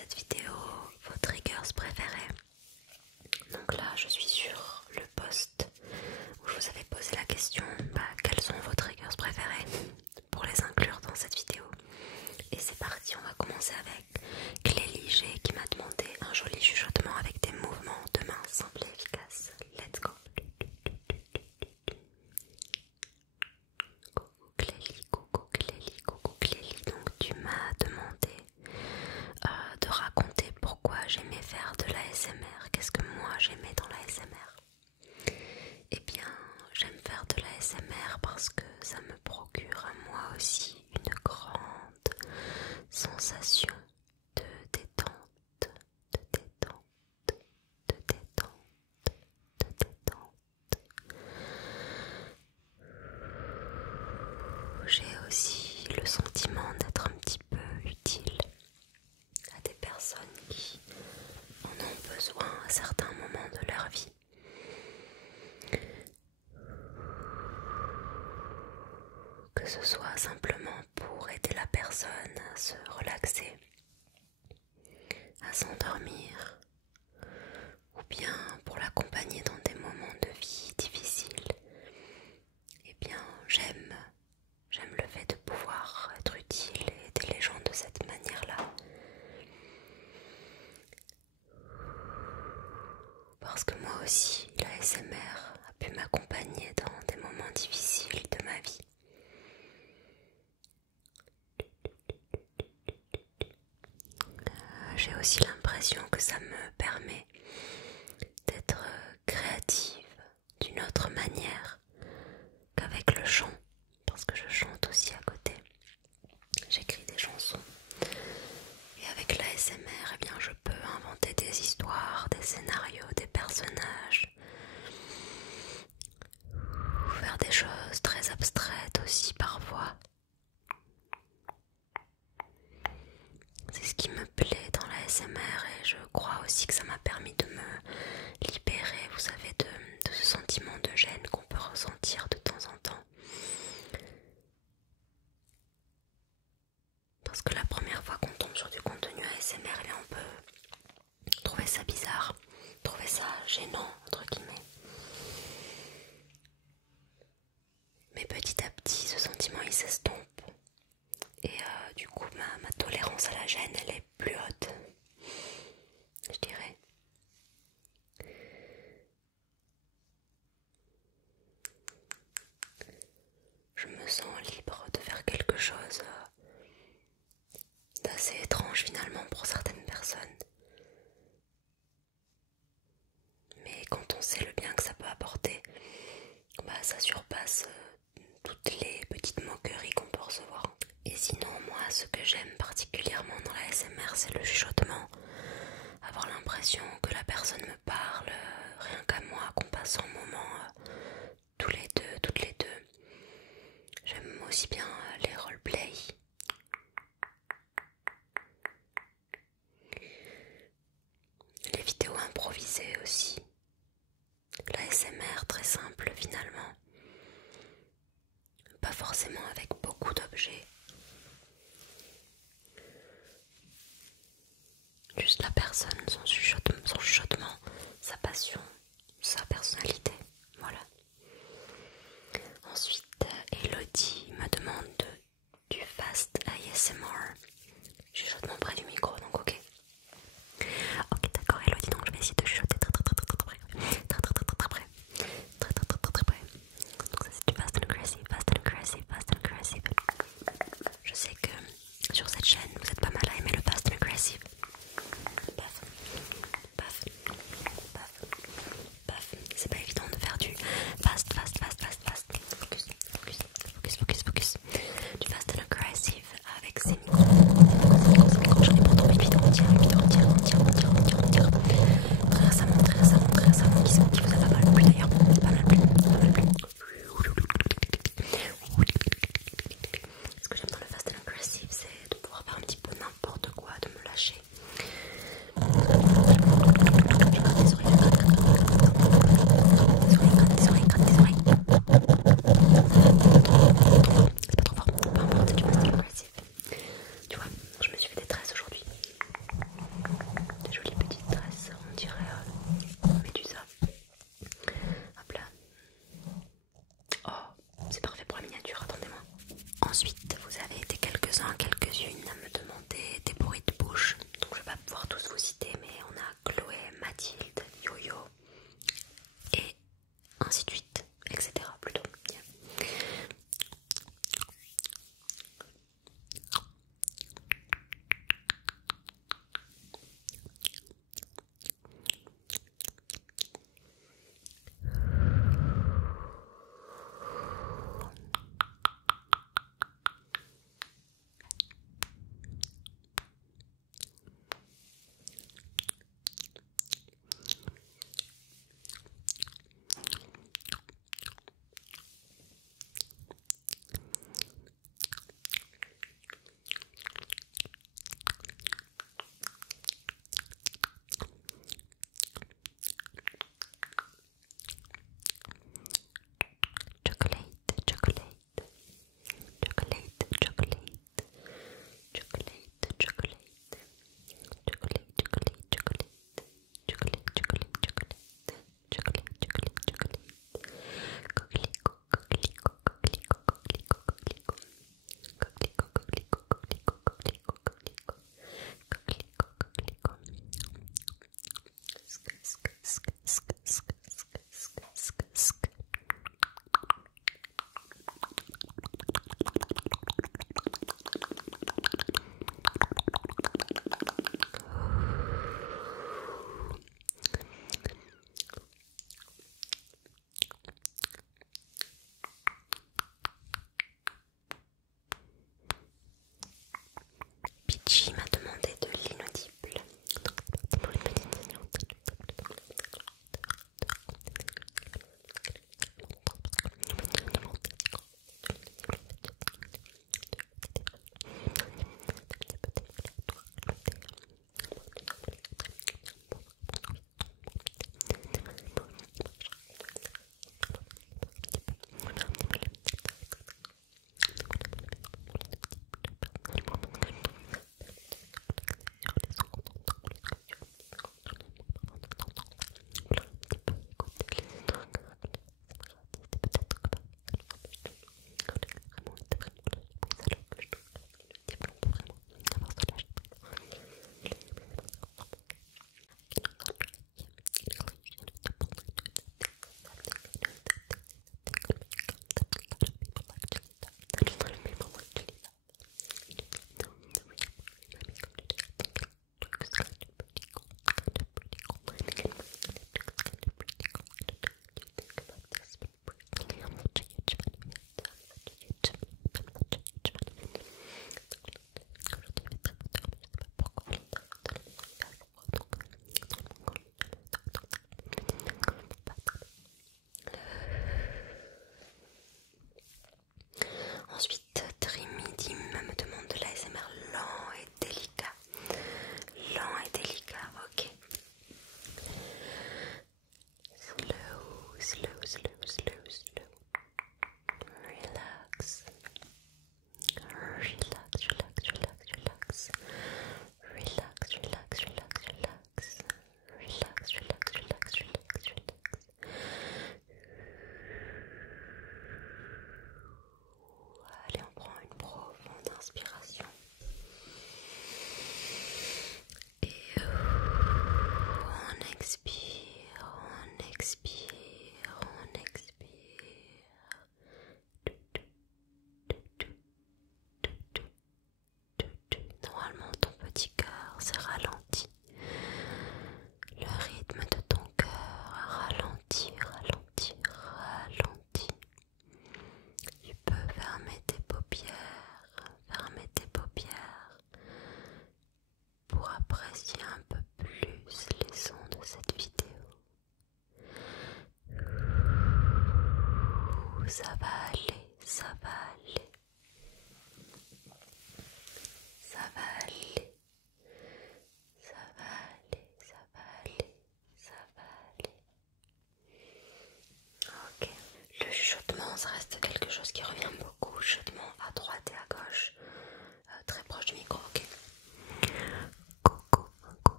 cette vidéo vos triggers préférés. Donc là je suis sur le post où je vous avais posé la question quels sont vos triggers préférés pour les inclure dans cette vidéo. Et c'est parti, on va commencer avec Clélie G qui m'a demandé un joli chuchotement avec des mouvements de main simples et efficaces. Let's go. Coucou Clélie, coucou Clélie, coucou Clélie. Donc tu m'as demandé de raconter pourquoi j'aimais faire de l'ASMR. Qu'est-ce que moi j'aimais dans l'ASMR? Eh bien, j'aime faire de l'ASMR parce que ça me procure à moi aussi une grande sensation de détente, de détente, de détente, de détente. J'ai aussi le sentiment d'être un petit peu utile à des personnes qui en ont besoin à certains moments de leur vie. Que ce soit simplement pour aider la personne à se relaxer, à s'endormir, ou bien pour l'accompagner dans des moments de vie difficiles. Eh bien, j'aime le fait de pouvoir être utile et aider les gens de cette manière-là. Parce que moi aussi, l'ASMR a pu m'accompagner dans des moments difficiles de ma vie. J'ai aussi l'impression que ça me permet d'être créative d'une autre manière qu'avec le chant, parce que je chante aussi à côté. J'écris des chansons et avec l'ASMR, eh bien, je peux inventer des histoires, des scénarios, des personnages, faire des choses très abstraites aussi parfois. C'est ce qui me plaît dans l'ASMR et je crois aussi que ça m'a permis de me libérer, vous savez, de ce sentiment de gêne qu'on peut ressentir de temps en temps. Parce que la première fois qu'on tombe sur du contenu ASMR, on peut trouver ça bizarre, trouver ça gênant, entre guillemets. Mais petit à petit, ce sentiment il s'estompe. Et du coup, ma tolérance à la gêne, elle est plus haute, je dirais. Je me sens libre de faire quelque chose d'assez étrange finalement pour certaines personnes. Mais quand on sait le bien que ça peut apporter, ça surpasse toutes les petites moqueries qu'on peut recevoir. Et sinon, moi, ce que j'aime particulièrement dans la ASMR, c'est le chuchotement. Avoir l'impression que la personne me parle, rien qu'à moi, qu'on passe un moment tous les deux, toutes les deux. J'aime aussi bien les roleplays. Les vidéos improvisées aussi. L'ASMR très simple finalement. Pas forcément avec beaucoup d'objets. Juste la personne, son chuchotement, sa passion, sa personnalité. Voilà. Ensuite, Elodie me demande du fast ASMR. Chuchotement près du micro, donc ok. Ok, d'accord Elodie, donc je vais essayer de chuchoter très près. Très près. Donc ça c'est du fast and aggressive, fast and aggressive. Je sais que sur cette chaîne, vous êtes pas mal à aimer le fast and aggressive. Paf, paf, paf, paf. C'est pas évident de faire du fast. Focus. Du fast and aggressive avec ces micros.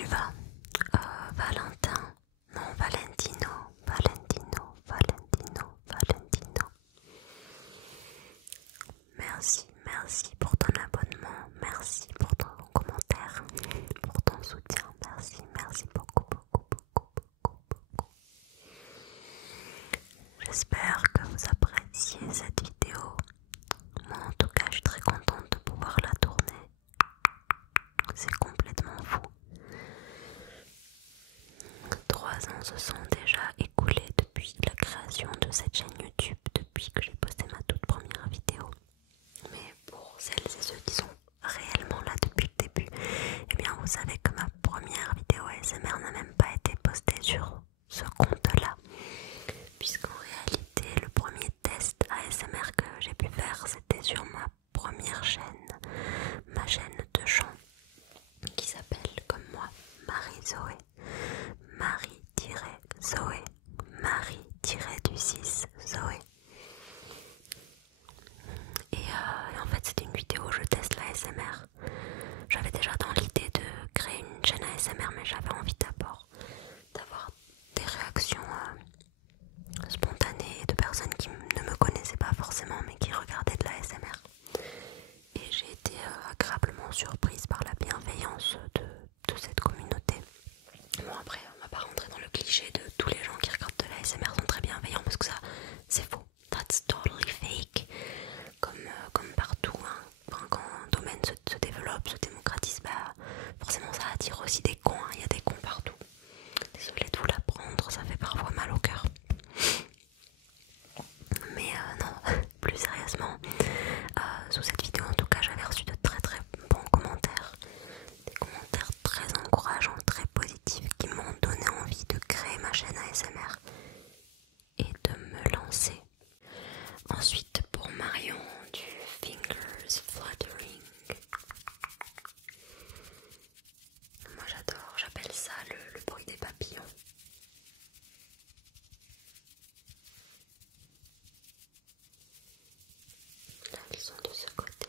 tu vas? Valentin, non, Valentino. Merci pour ton abonnement, merci pour ton commentaire, pour ton soutien, merci beaucoup. J'espère que vous appréciez cette vidéo. Moi en tout cas je suis très contente de pouvoir la tourner. C'est complètement fou. 3 ans se sont déjà écoulés depuis la création de cette chaîne YouTube, depuis que j'ai posté ma toute première vidéo. Mais pour celles et ceux qui sont réellement là depuis le début, eh bien vous savez que ma première vidéo ASMR n'a même pas été postée sur ce compte-là, puisqu'en réalité le premier test ASMR que j'ai pu faire c'était sur ma première chaîne, ma chaîne de chant qui s'appelle comme moi Marie-Zoé, Marie-Zoé, Marie-du-6 Zoé. Et en fait c'était une vidéo où je teste la ASMR. J'avais déjà dans l'idée de créer une chaîne ASMR, mais j'avais envie d'abord d'avoir des réactions spontanées de personnes qui ne me connaissaient pas forcément mais qui regardaient de la ASMR. Et j'ai été agréablement surprise par la bienveillance de cette communauté. Bon après on va pas rentrer dans le cliché de tous les gens qui regardent de la ASMR sont très bienveillants parce que ça c'est faux. That's totally fake. Comme partout, hein. Enfin, quand un domaine se développe, se démocratise, bah forcément ça attire aussi des cons, hein. Il y a des cons partout. Désolée de vous l'apprendre, ça fait parfois mal au cœur. Mais non, plus sérieusement, sous cette vidéo en tout cas j'avais reçu de très bons commentaires. Des commentaires très encourageants, très positifs qui m'ont donné envie de créer ma chaîne ASMR et de me lancer. Ensuite pour Marion du Fingers Fluttering. Moi j'adore, j'appelle ça le bruit des papillons. Là ils sont de ce côté.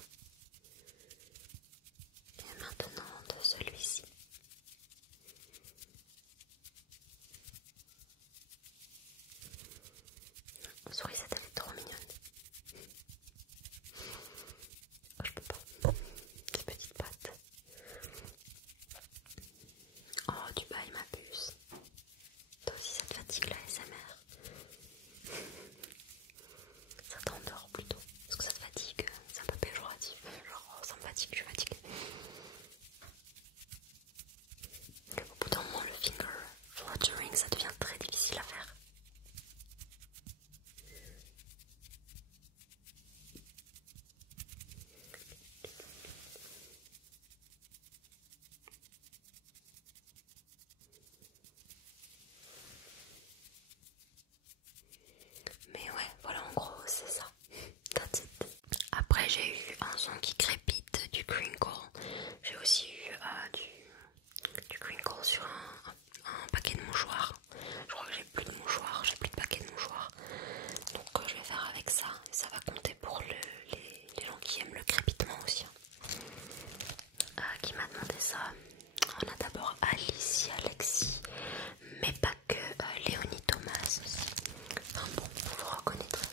Et maintenant de celui-ci. Sourisette elle est trop mignonne. Oh, je peux pas. Ces petites pattes. Oh tu bailles ma puce. Toi aussi ça te fatigue la ASMR. Ça t'endort plutôt. Parce que ça te fatigue. C'est un peu péjoratif. Genre oh, ça me fatigue, je suis fatiguée. Au bout d'un moment le finger fluttering ça devient très difficile à faire. Mais ouais, voilà en gros c'est ça. That's it. Après j'ai eu un son qui crépite, du crinkle. J'ai aussi eu du crinkle sur un paquet de mouchoirs. Je crois que j'ai plus de mouchoirs, j'ai plus de paquet de mouchoirs. Donc je vais faire avec ça. Et ça va compter pour les gens qui aiment le crépitement aussi. Qui m'a demandé ça. On a d'abord Alice et Alexis, mais pas que, Léonie Thomas aussi. Enfin bon, vous le reconnaîtrez.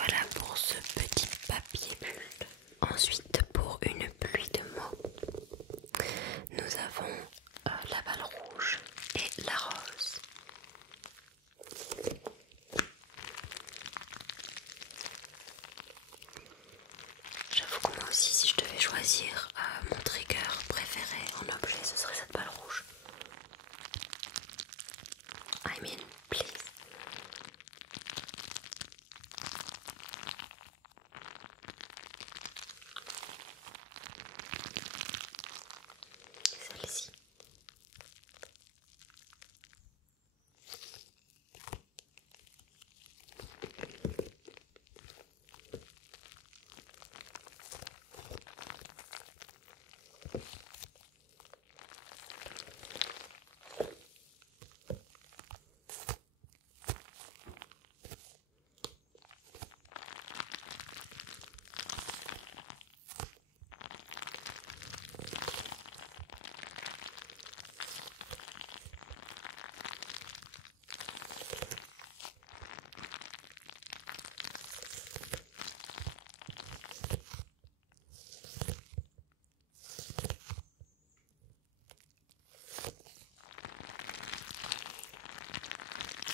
Voilà pour ce petit papier bulle. Ensuite, pour une pluie de mots, nous avons la balle rouge et la rose. J'avoue que moi aussi, si je devais choisir mon trigger préféré en objet, ce serait cette balle rouge. I mean, please. Celle-ci.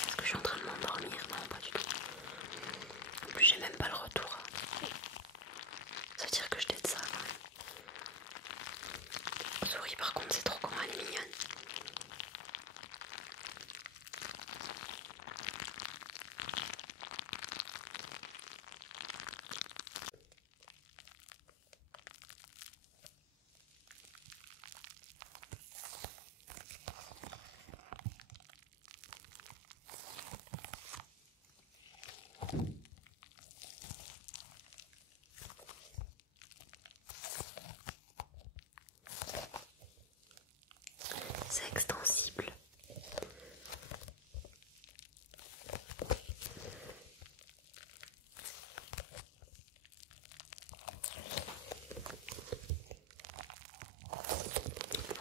Est-ce que je suis en train de m'endormir? Non, pas du tout. En plus, j'ai même pas le retour. Ça veut dire que je t'aide ça quand même. Souris, par contre, c'est trop comment elle est mignonne. C'est extensible.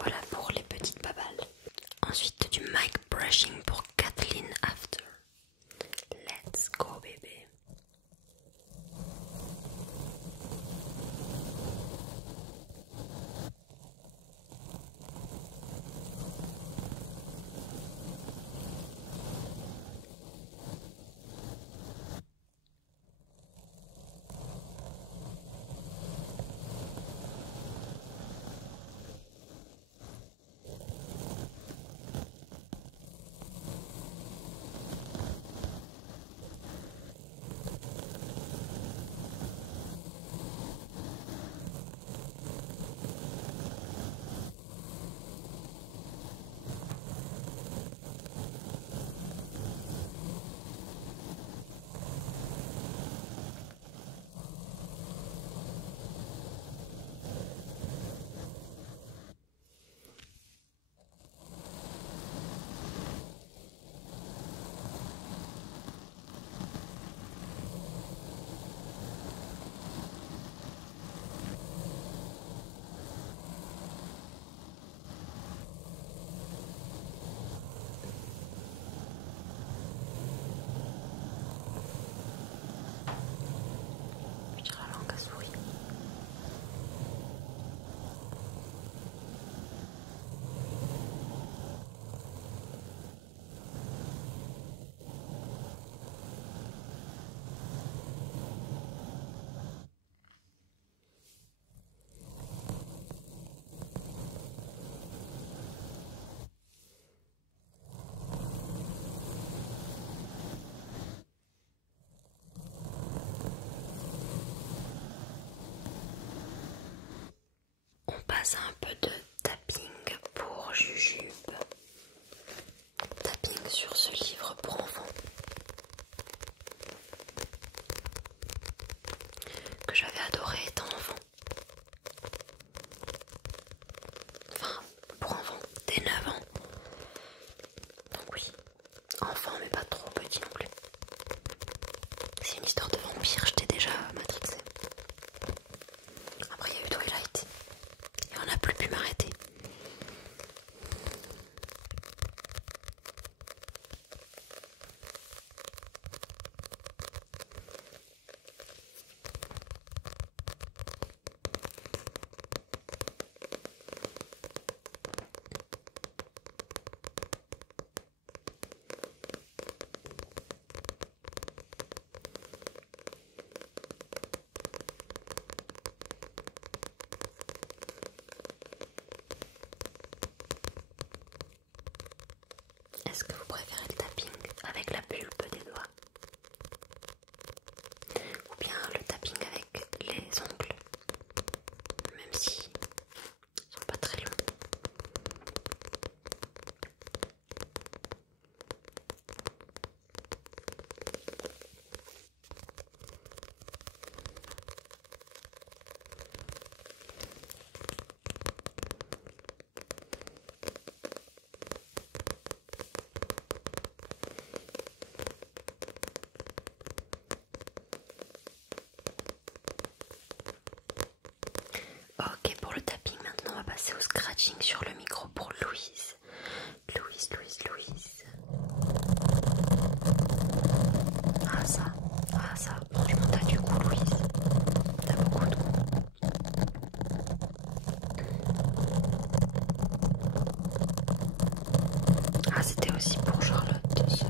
Voilà pour les petites babales. Ensuite du mic brushing pour Kathleen After. Let's go bébé. Passe un peu de tapping pour Jujube. Tapping sur ce livre pour enfants que j'avais adoré étant enfant. Enfin, pour enfants, dès 9 ans. Donc oui, enfant mais pas trop petit non plus. C'est une histoire de vampire, j'étais déjà matrixée. Après il y a eu Twilight et on n'a plus pu m'arrêter. scratching sur le micro pour Louise. Louise. Ah ça, franchement t'as du goût Louise. T'as beaucoup de goût. Ah c'était aussi pour Charlotte ce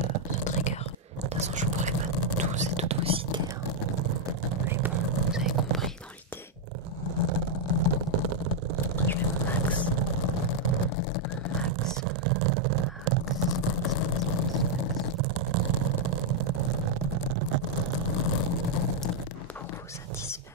trigger. De toute façon je pourrais pas tous et toutes vous citer hein. Mais bon, vous avez compris dans l'idée. Je fais mon max. Pour vous satisfaire.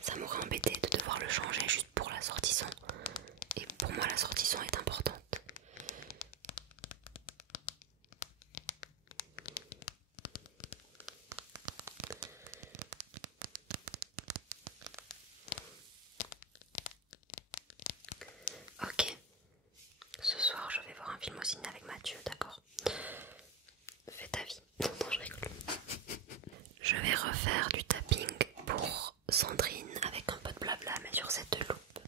Ça m'aurait embêté de devoir le changer juste pour la sortie son. Et pour moi la sortie son est importante. Ok, ce soir je vais voir un film au ciné avec Mathieu, d'accord? Fais ta vie. Non, je rigole. Je vais refaire du tapping pour Sandrine avec un peu de blabla, mais sur cette loupe.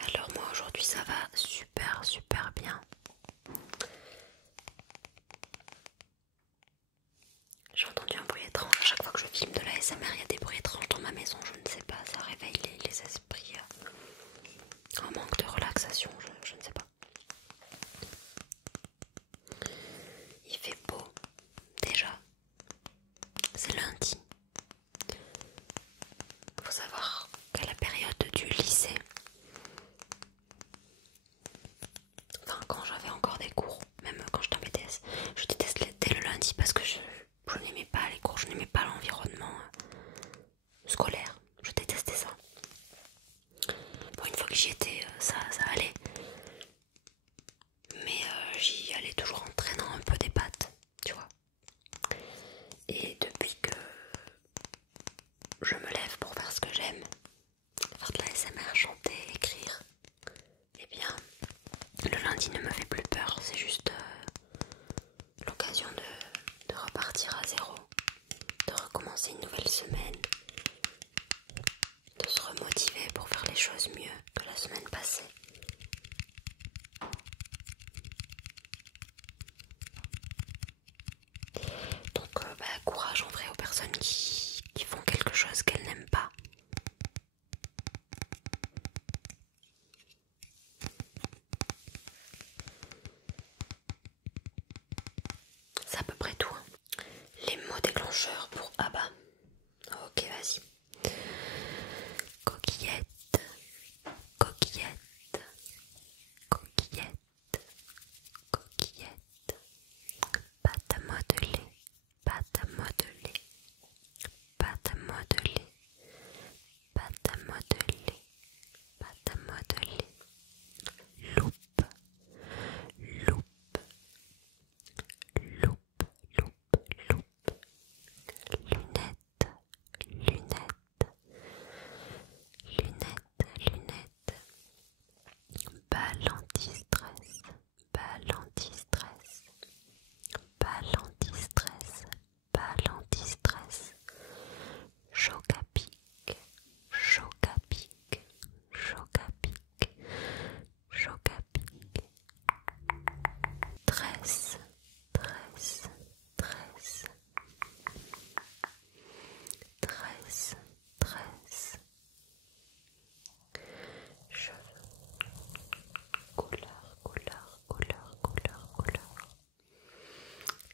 Alors moi aujourd'hui ça va super bien. J'ai entendu un bruit étrange. À chaque fois que je filme de la l'ASMR, il y a des bruits étranges dans ma maison. Je ne sais pas, ça réveille les esprits. Un manque de relaxation, je ne sais pas. Il fait beau, déjà. C'est lundi. Il faut savoir qu'à la période du lycée, enfin quand j'avais encore des cours, même quand j'étais en BTS, je détestais le lundi parce que je n'aimais pas les cours, je n'aimais pas l'environnement scolaire. Je détestais ça. Bon, une fois que j'y étais, ça allait. Mais j'y allais toujours en traînant un peu des pattes, tu vois. Et depuis que je me lève pour faire ce que j'aime, faire de la ASMR, chanter, écrire, eh bien, le lundi ne me fait plus peur. C'est juste l'occasion de repartir à zéro, de recommencer une nouvelle semaine, de se remotiver pour faire les choses mieux que la semaine passée. Donc courage en vrai aux personnes qui font quelque chose qu'elles n'aiment pas. C'est à peu près tout. Hein. Les mots déclencheurs pour Abba. Ok, vas-y. Coquillette, coquillette, coquillette, coquillette. Pâte à modeler, pâte à modeler, pâte à modeler, pâte à modeler, pâte à modeler. Loupe, loupe, loupe, loupe, loupe. Lunettes, lunettes, lunettes, lunettes. Balle anti-stress, balle anti-stress, balle anti-stress, balle anti-stress. Choc à pic, choc à pic, choc à pic, choc à pic. Tresse, tresse, tresse, tresse, tresse. Cheveux, couleur, couleur, couleur, couleur, couleur.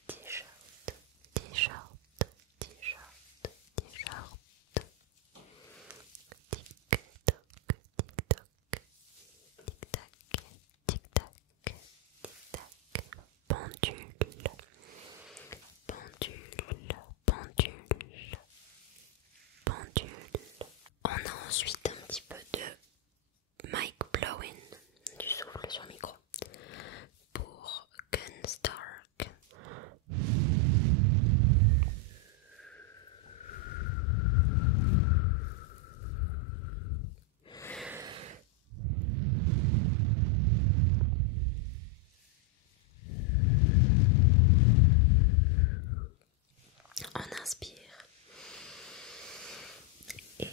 T-shirt, t-shirt, t-shirt, t-shirt. Tic-toc, tic-toc, tic-tac, tic-tac, tic-tac. Pendule, pendule, pendule, pendule. On a ensuite un petit peu de mic blowing, du souffle sur micro, pour Gunstark. On inspire et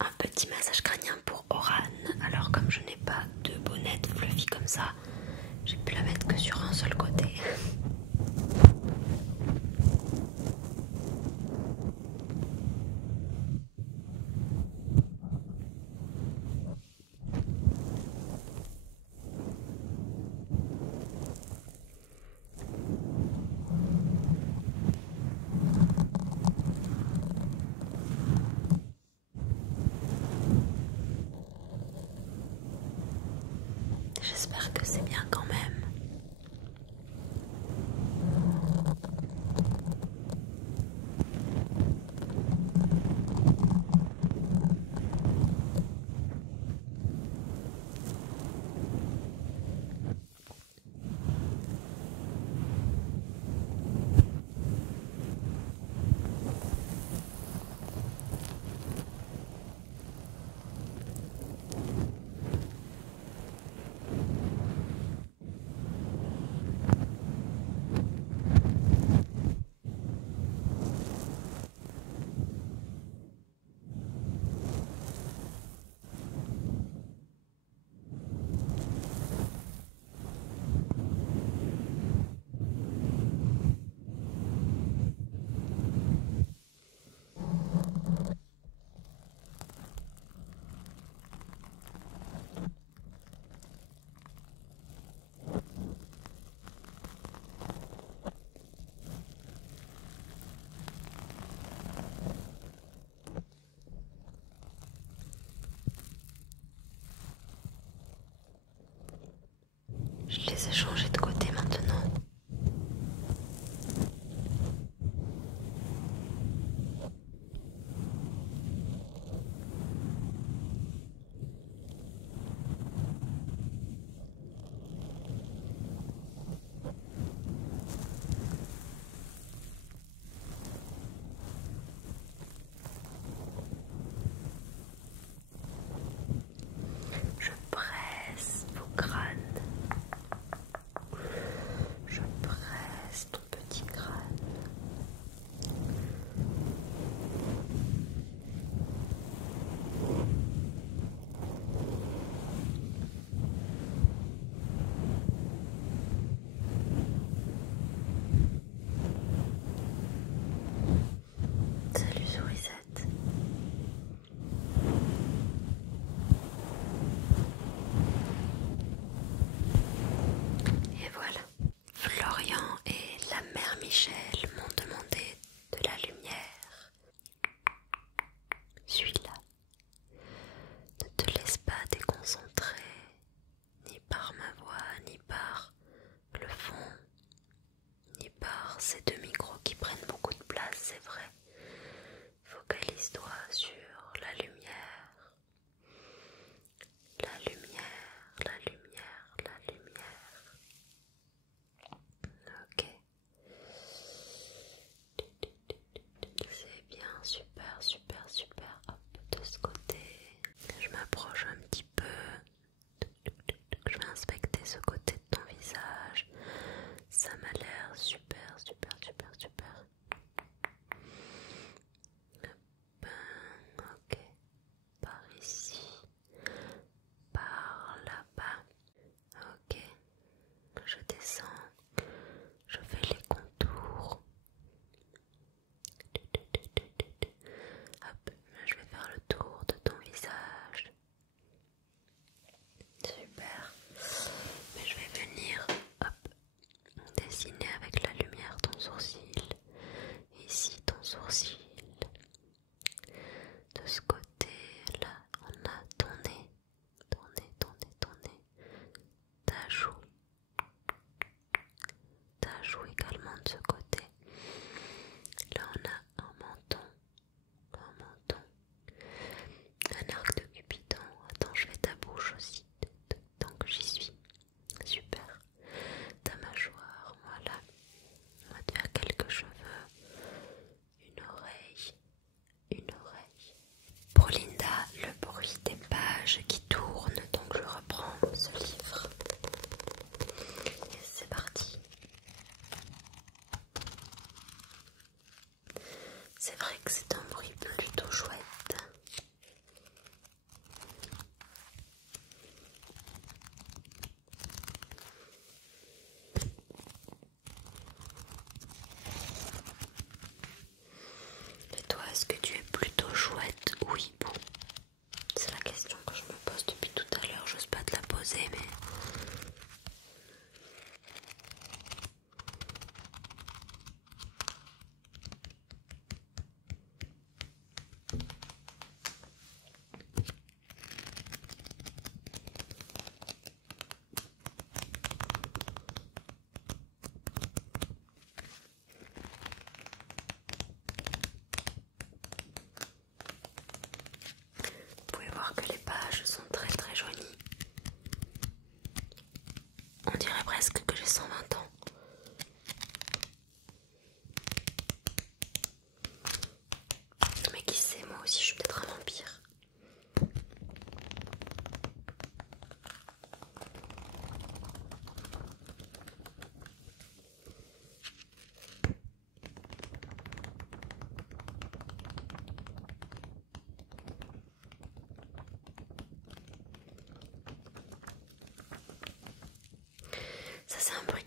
un petit massage crânien pour Oran. Alors comme je n'ai pas de bonnette fluffy comme ça, j'ai pu la mettre que sur un seul côté. J'espère que c'est bien quand même.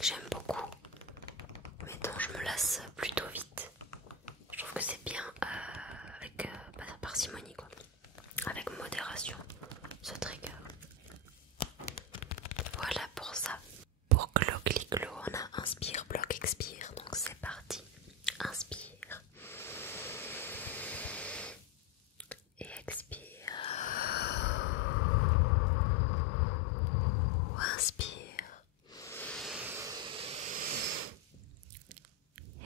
j'aime beaucoup, mais dont je me lasse plutôt vite. Je trouve que c'est bien avec parcimonie quoi, avec modération ce trigger. Voilà pour ça. Pour Glogliglo, on a inspire, bloque, expire. Donc c'est parti. Inspire. Et expire. Inspire.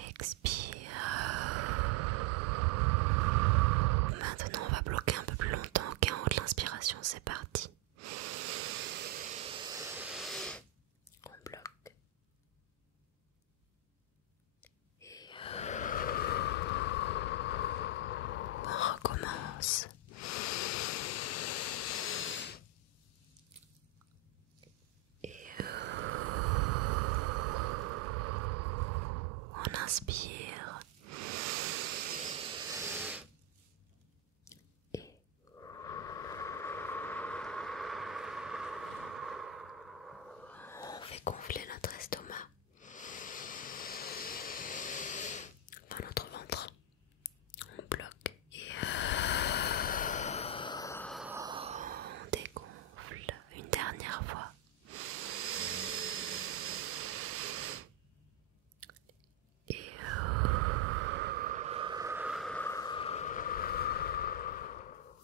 Expire. Maintenant on va bloquer un peu plus longtemps qu'en haut de l'inspiration. C'est parti. On bloque. Et on recommence. On inspire et on fait gonfler notre estomac, enfin notre ventre. On bloque et on dégonfle une dernière fois.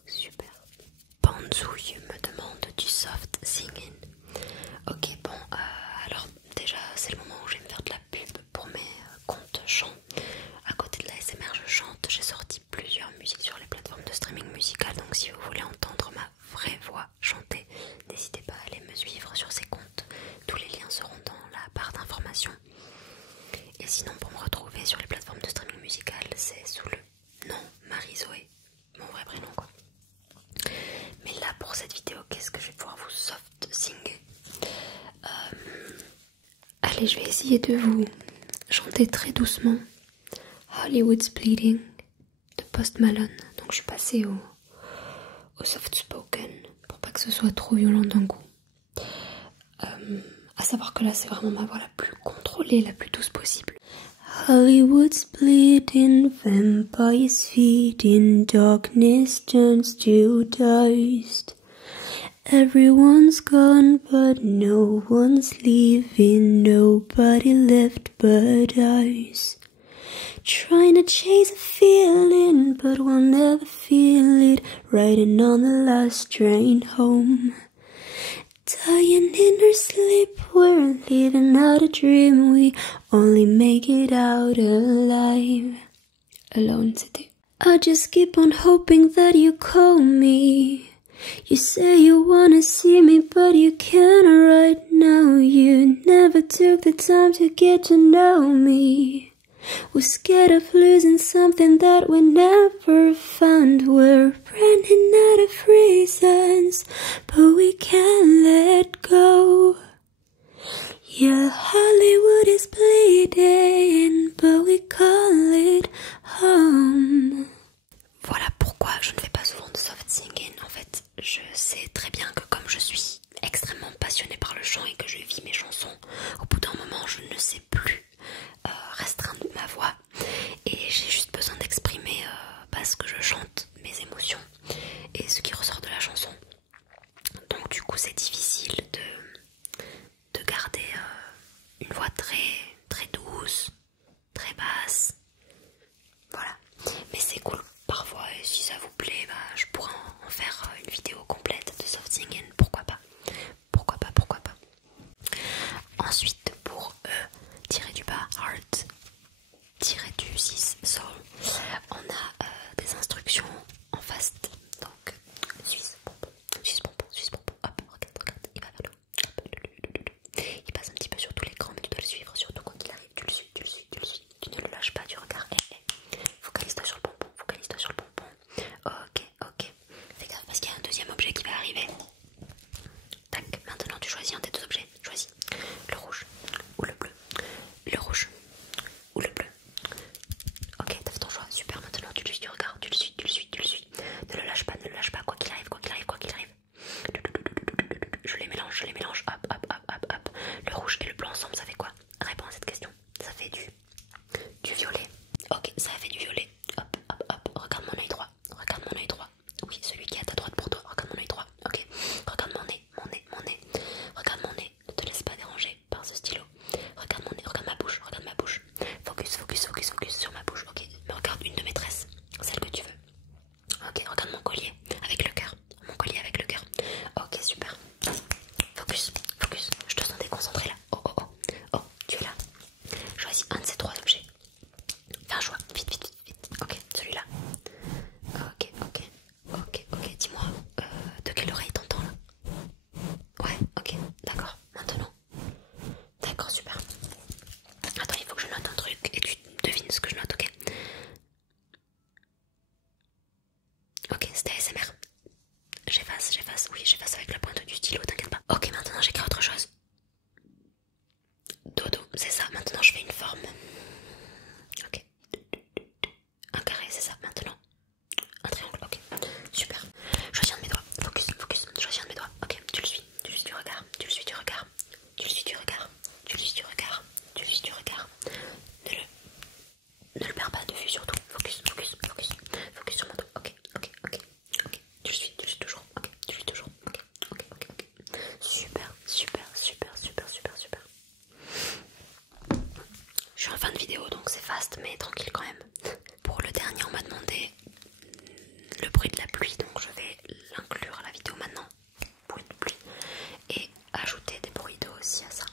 Super. Panzouille me demande du soft singing. Ok, bon, alors déjà c'est le moment où je vais me faire de la pub pour mes comptes chants. À côté de la SMR, je chante. J'ai sorti plusieurs musiques sur les plateformes de streaming musical. Donc si vous voulez entendre ma vraie voix chanter, n'hésitez pas à aller me suivre sur ces comptes. Tous les liens seront dans la barre d'informations. Et sinon, pour me retrouver sur les plateformes de streaming musical, c'est sous le nom Marie-Zoé, mon vrai prénom quoi. Mais là pour cette vidéo, qu'est-ce que je vais pouvoir vous soft singer? Allez, je vais essayer de vous chanter très doucement Hollywood's Bleeding de Post Malone. Donc je suis passée au soft spoken pour pas que ce soit trop violent d'un coup. À savoir que là c'est vraiment ma voix la plus contrôlée, la plus douce possible. Hollywood's bleeding, vampires feeding, darkness turns to dust. Everyone's gone but no one's leaving, nobody left but us. Trying to chase a feeling but we'll never feel it, riding on the last train home. Dying in our sleep, we're living out a dream, we only make it out alive. Alone c'était. I just keep on hoping that you call me. You say you wanna see me, but you can't right now. You never took the time to get to know me. We're scared of losing something that we never found. We're running out of reasons, but we can't let go. Yeah, Hollywood is bleeding, but we call it home. Voilà pourquoi je ne fais pas souvent de soft singing. En fait, je sais très bien que comme je suis extrêmement passionnée par le chant et que je vis mes chansons, au bout d'un moment, je ne sais plus restreindre ma voix et j'ai juste besoin d'exprimer ce que je chante, mes émotions et ce qui ressort de la chanson. Donc du coup c'est difficile de garder une voix très douce, très basse, voilà. Mais c'est cool parfois et si ça vous plaît, je pourrais en faire une vidéo complète de soft singing, pourquoi pas. Ensuite pour tirer du bas heart, tirer du 6 soul, on a des instructions en fast. Donc j'efface. Oui, j'efface avec la pointe du stylo, t'inquiète pas. Ok, maintenant j'écris autre chose. Dodo, c'est ça. Maintenant je fais une forme. Ok. Un carré, c'est ça. Maintenant un triangle. Ok. Super. Je retiens de mes doigts. Focus, focus. Je retiens de mes doigts. Ok. Tu le suis. Tu le suis du regard. Tu le suis du regard. Tu le suis du regard. Tu le suis du regard. Tu le suis du regard. Ne le perds pas de vue surtout. Focus, focus, focus. Focus sur mon dos. Ok, ok, ok. Ok. Tu le suis toujours. Ok. Tu le suis toujours. Ok, ok, ok, ok. Super, super, super, super, super, super. Je suis en fin de vidéo donc c'est fast mais tranquille quand même. Pour le dernier on m'a demandé le bruit de la pluie donc je vais l'inclure à la vidéo maintenant. Bruit de pluie. Et ajouter des bruits d'eau aussi à ça.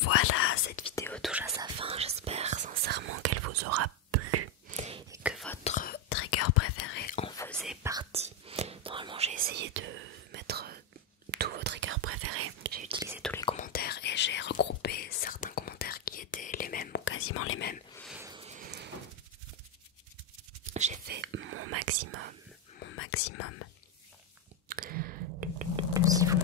Voilà, cette vidéo touche à sa fin. J'espère sincèrement qu'elle vous aura plu et que votre trigger préféré en faisait partie. Normalement, j'ai essayé de mettre tous vos triggers préférés. J'ai utilisé tous les commentaires et j'ai regroupé certains commentaires qui étaient les mêmes ou quasiment les mêmes. J'ai fait mon maximum. Si vous